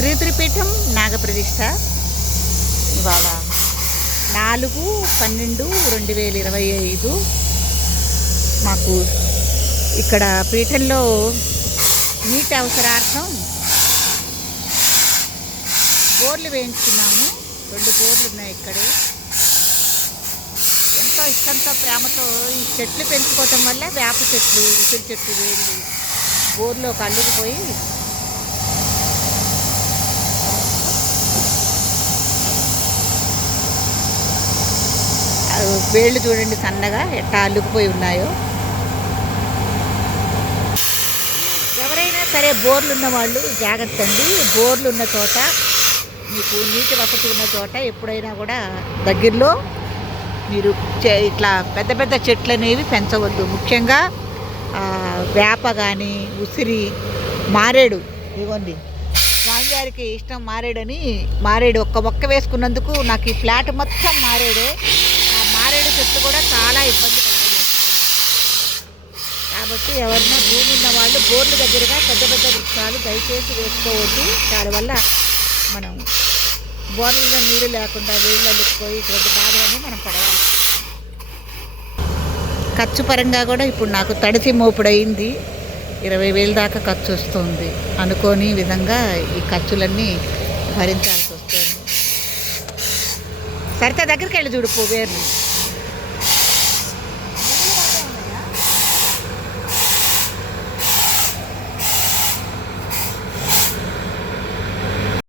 త్రిత్రిపీఠం నాగప్రతిష్ఠ. ఇవాళ నాలుగు పన్నెండు రెండు వేల ఇరవై ఐదు. మాకు ఇక్కడ పీఠంలో నీటి అవసరార్థం బోర్లు వేయించుకున్నాము. రెండు బోర్లు ఉన్నాయి ఇక్కడే. ఎంతో ఇష్టంతో ప్రేమతో ఈ చెట్లు పెంచుకోవటం వల్ల వేప చెట్లు ఉసిరి చెట్లు వేళ్ళు బోర్లో కళ్ళుకుపోయి వేళ్ళు చూడండి సన్నగా ఎట్టా అల్లుకుపోయి ఉన్నాయో. ఎవరైనా సరే బోర్లు ఉన్న వాళ్ళు జాగ్రత్త అండి. బోర్లు ఉన్న చోట మీకు నీటి వసతి ఉన్న చోట ఎప్పుడైనా కూడా దగ్గరలో మీరు చె- ఇట్లా పెద్ద పెద్ద చెట్లు అనేవి పెంచవద్దు. ముఖ్యంగా వేప కానీ ఉసిరి మారేడు ఇవ్వండి. స్వామివారికి ఇష్టం మారేడని మారేడు ఒక్క మొక్క వేసుకున్నందుకు నాకు ఈ ఫ్లాట్ మొత్తం మారేడే మారేడు. చాలా ఇబ్బంది కలగజేస్తాయి కాబట్టి ఎవరైనా భూమి ఉన్న వాళ్ళు బోర్లు దగ్గరగా పెద్ద పెద్ద వృక్షాలు దయచేసి వేసుకోవద్దు. దానివల్ల మనం బోర్లలో నీళ్ళు లేకుండా వీళ్ళకి పోయి ఇటువంటి బాధలని మనం పడవాలి. ఖర్చు పరంగా కూడా ఇప్పుడు నాకు తడిసి మోపుడు అయింది ఇరవై వేల దాకా ఖర్చు వస్తుంది. అనుకోని విధంగా ఈ ఖర్చులన్నీ భరించాల్సి వస్తుంది. సరిత దగ్గరికి వెళ్ళి చూడు పోవేరు